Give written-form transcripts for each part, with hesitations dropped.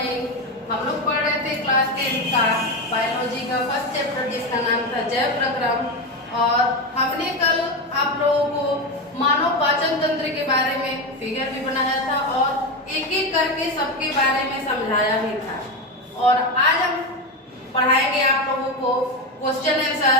Morning. हम लोग पढ़ रहे थे क्लास 10 का बायोलॉजी का फर्स्ट चैप्टर जिसका नाम था जैव प्रक्रम। और हमने कल आप लोगों को मानव पाचन तंत्र के बारे में फिगर भी बनाया था और एक एक करके सबके बारे में समझाया भी था। और आज हम पढ़ाएंगे आप लोगों को क्वेश्चन आंसर।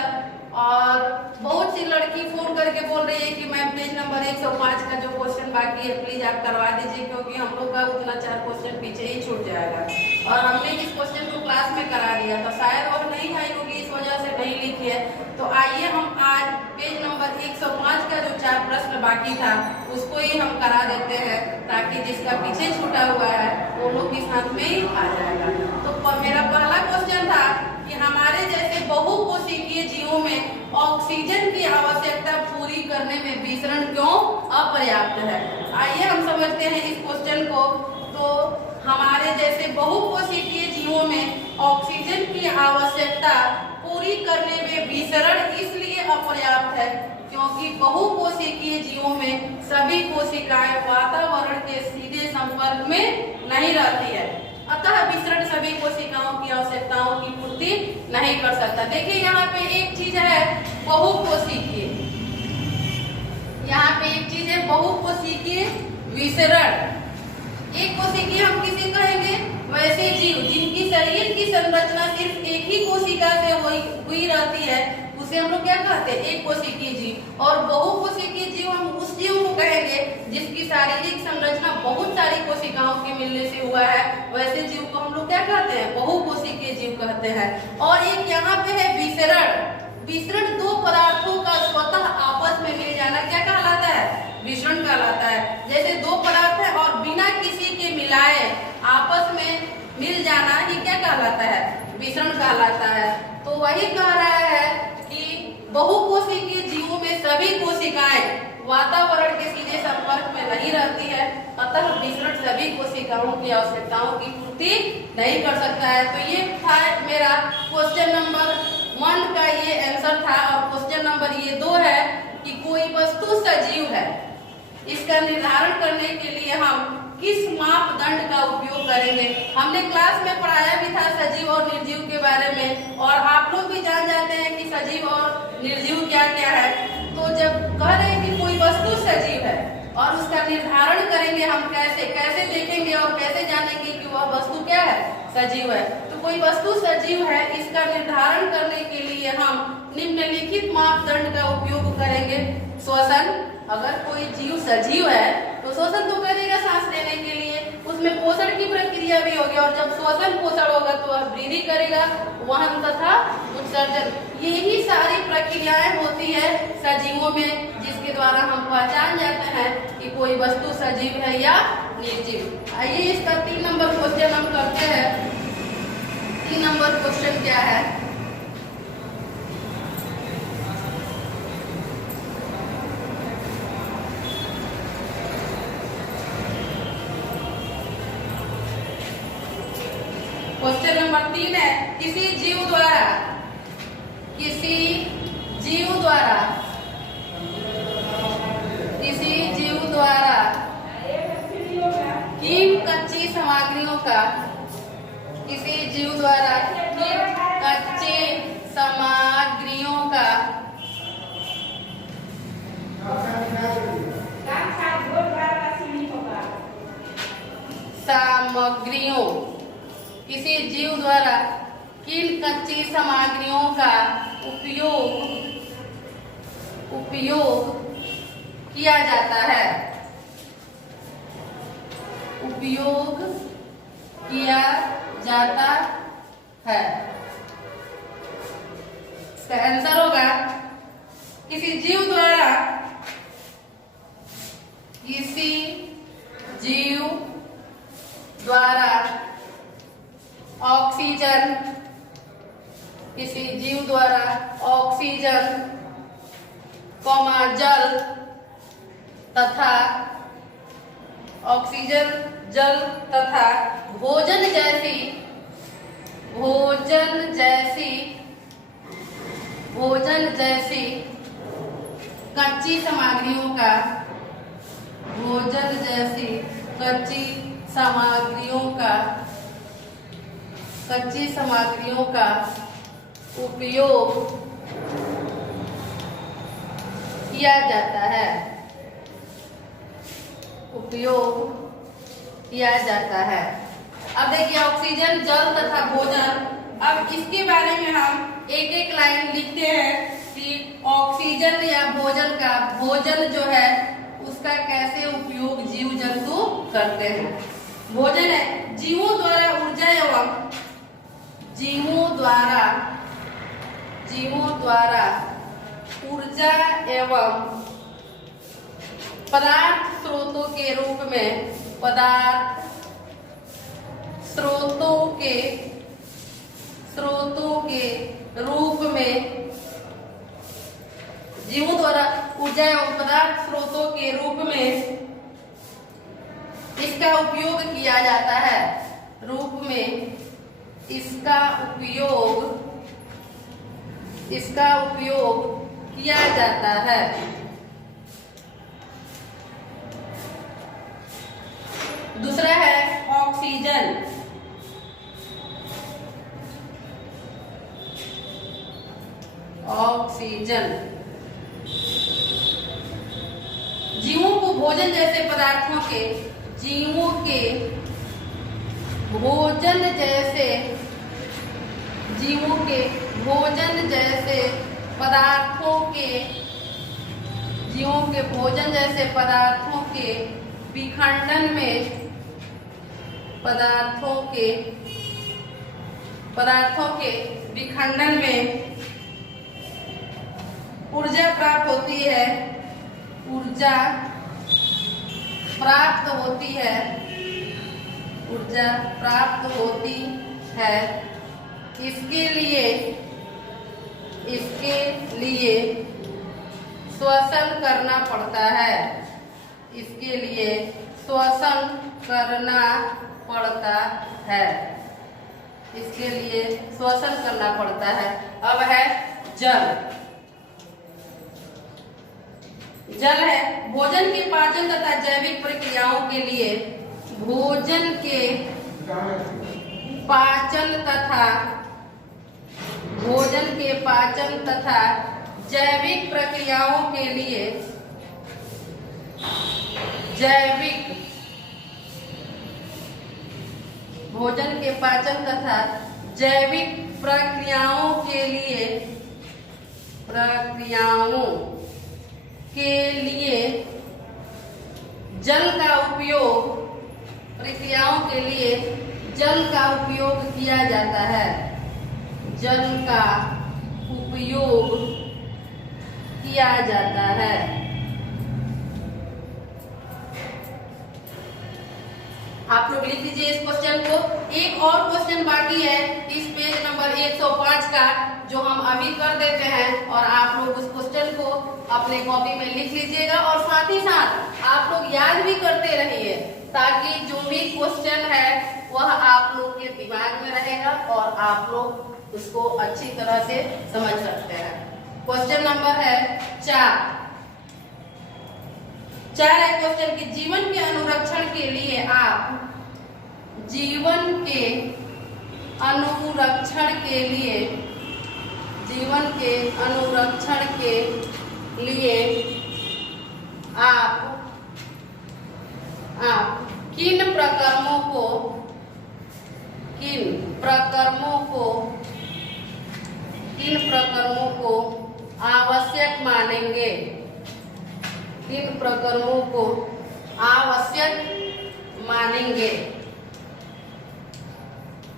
और बहुत सी लड़की फोन करके बोल रही है कि मैम पेज नंबर 105 का जो क्वेश्चन बाकी है प्लीज आप करवा दीजिए, क्योंकि हम लोग का उतना 4 क्वेश्चन पीछे ही छूट जाएगा। और हमने इस क्वेश्चन को क्लास में करा दिया था, शायद और नहीं आई होगी इस वजह से नहीं लिखी है। तो आइए हम आज पेज नंबर 105 का जो 4 प्रश्न बाकी था उसको ही हम करा देते हैं, ताकि जिसका पीछे छूटा हुआ है वो लोग इस हाथ में ही आ जाएगा। तो मेरा पहला क्वेश्चन था कि हमारे जैसे बहुकोशिकीय जीवों में ऑक्सीजन की आवश्यकता पूरी करने में विसरण क्यों अपर्याप्त है। आइए हम समझते हैं इस क्वेश्चन को। तो हमारे जैसे बहुकोशिकीय जीवों में ऑक्सीजन की आवश्यकता पूरी करने में विसरण इसलिए अपर्याप्त है क्योंकि बहुकोशिकीय जीवों में सभी कोशिकाएं वातावरण के सीधे संपर्क में नहीं रहती है, अतः विसरण सभी कोशिकाओं की आवश्यकताओं की पूर्ति नहीं कर सकता। देखिए यहाँ पे एक चीज है बहुकोशिकीय, यहाँ पे एक चीज है बहुकोशिकीय विसरण। एक कोशिकीय हम किसे कहेंगे? वैसे जीव जिनकी शरीर की संरचना सिर्फ एक ही कोशिका से हुई रहती है उसे हम लोग क्या कहते हैं? एक कोशिकीय जीव। और बहुकोशिकीय जीव हम उस जीव को कहेंगे जिसकी शारीरिक संरचना बहुत सारी कोशिकाओं के मिलने से हुआ है, वैसे जीव को हम लोग क्या कहते हैं? बहुकोशिकीय जीव कहते हैं। और एक यहाँ पे है विसरण। विसरण दो पदार्थों का स्वतः आपस में मिल जाना क्या कहलाता है? विसरण कहलाता है। जैसे दो पदार्थ है और बिना किसी के मिलाए आपस में मिल जाना ही क्या कहलाता है? विसरण कहलाता है। तो वही कह रहा है कि बहुकोशिकीय जीवों में सभी कोशिकाएं वातावरण के सीधे संपर्क में नहीं रहती है, अतः विसरण सभी कोशिकाओं की आवश्यकताओं की पूर्ति नहीं कर सकता है। तो ये था मेरा क्वेश्चन नंबर 1 का ये आंसर था। और क्वेश्चन नंबर ये 2 है कि कोई वस्तु सजीव है, इसका निर्धारण करने के लिए हम किस मापदंड का उपयोग करेंगे। हमने क्लास में पढ़ाया भी था सजीव और निर्जीव के बारे में, और आप लोग भी जान जाते हैं कि सजीव और निर्जीव क्या क्या है। तो जब कह रहे हैं कि कोई वस्तु सजीव है और उसका निर्धारण करेंगे हम कैसे देखेंगे और कैसे जानेंगे कि वह वस्तु क्या है? सजीव है। तो कोई वस्तु सजीव है, इसका निर्धारण करने के लिए हम निम्नलिखित मापदंड का उपयोग करेंगे। श्वसन, अगर कोई जीव सजीव है तो श्वसन तो करेगा सांस लेने के लिए, उसमें पोषण की प्रक्रिया भी होगी, और जब श्वसन पोषण होगा तो वह वृद्धि करेगा, वहन तथा उत्सर्जन, यही सारी प्रक्रियाएं होती है सजीवों में, जिसके द्वारा हम पहचान जाते हैं कि कोई वस्तु सजीव है या निर्जीव। आइए इसका 3 नंबर क्वेश्चन हम करते हैं। 3 नंबर क्वेश्चन क्या है? क्वेश्चन नंबर 3 है किसी जीव द्वारा किन कच्ची सामग्रियों का किसी जीव द्वारा किन कच्ची सामग्रियों का उपयोग किया जाता है? उपयोग किया जाता है। इसका आंसर होगा किसी जीव द्वारा ऑक्सीजन, जल तथा भोजन जैसी कच्ची सामग्रियों का कच्ची सामग्रियों का उपयोग किया जाता है, उपयोग किया जाता है। अब देखिए ऑक्सीजन, जल तथा भोजन। अब इसके बारे में हम एक एक लाइन लिखते हैं कि ऑक्सीजन या भोजन का, भोजन जो है उसका कैसे उपयोग जीव जंतु करते हैं। भोजन है जीवों द्वारा ऊर्जा एवं ऊर्जा एवं पदार्थ स्रोतों के रूप में, जीवों द्वारा ऊर्जा एवं पदार्थ स्रोतों के रूप में इसका उपयोग किया जाता है, इसका उपयोग किया जाता है। दूसरा है ऑक्सीजन। जीवों को भोजन जैसे पदार्थों के, पदार्थों के विखंडन में, ऊर्जा प्राप्त होती है। इसके लिए श्वसन करना पड़ता है। अब है जल है भोजन के पाचन तथा जैविक प्रक्रियाओं के लिए, जैविक प्रक्रियाओं के लिए जल का उपयोग किया जाता है। आप लोग लिख लीजिए इस क्वेश्चन को। एक और क्वेश्चन बाकी है इस पेज नंबर 105 का, जो हम अभी कर देते हैं, और आप लोग उस क्वेश्चन को अपने कॉपी में लिख लीजिएगा और साथ ही साथ आप लोग याद भी करते रहिए, ताकि जो भी क्वेश्चन है वह आप लोग के दिमाग में रहेगा और आप लोग उसको अच्छी तरह से समझ सकते हैं। क्वेश्चन नंबर है 4 है क्वेश्चन की जीवन के अनुरक्षण के लिए आप किन प्रकर्मों को आवश्यक मानेंगे।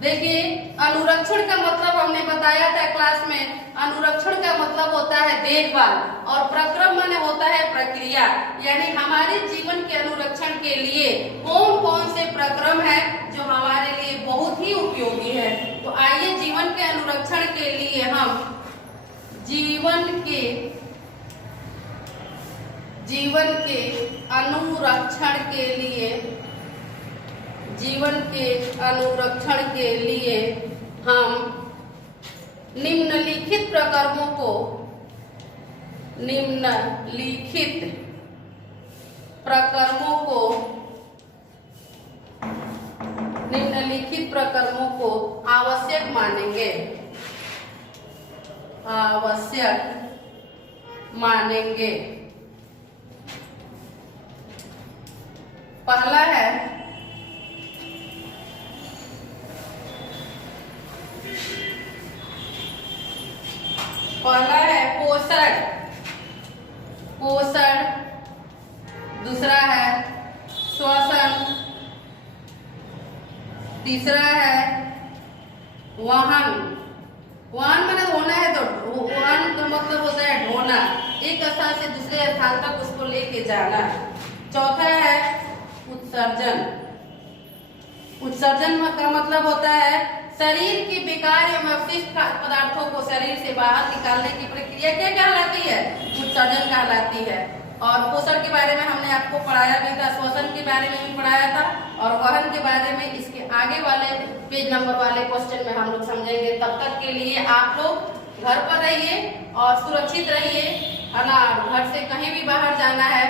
देखिए अनुरक्षण का मतलब हमने बताया था क्लास में। अनुरक्षण का मतलब होता है देखभाल, और प्रक्रम माने होता है प्रक्रिया। यानी हमारे जीवन के अनुरक्षण के लिए कौन कौन से प्रक्रम है जो हमारे लिए बहुत ही उपयोगी है। तो आइए जीवन के अनुरक्षण के लिए हम जीवन के अनुरक्षण के लिए हम निम्नलिखित प्रकर्मों को निम्नलिखित प्रकरणों को आवश्यक मानेंगे। आवश्यक मानेंगे। पहला है पोषण। दूसरा है श्वसन। तीसरा है वहन। वहन माने ढोना है, तो वहन का मतलब होता है ढोना, एक स्थान से दूसरे स्थान तक उसको लेके जाना। चौथा है उत्सर्जन। उत्सर्जन का मतलब होता है शरीर के बेकार एवं अवशिष्ट पदार्थों को शरीर से बाहर निकालने की प्रक्रिया क्या कहलाती है? उत्सर्जन कहलाती है। और पोषण के बारे में हमने आपको पढ़ाया भी था, श्वसन के बारे में भी पढ़ाया था, और वहन के बारे में इसके आगे वाले पेज नंबर वाले क्वेश्चन में हम लोग समझेंगे। तब तक के लिए आप लोग घर पर रहिए और सुरक्षित रहिए, है ना। घर से कहीं भी बाहर जाना है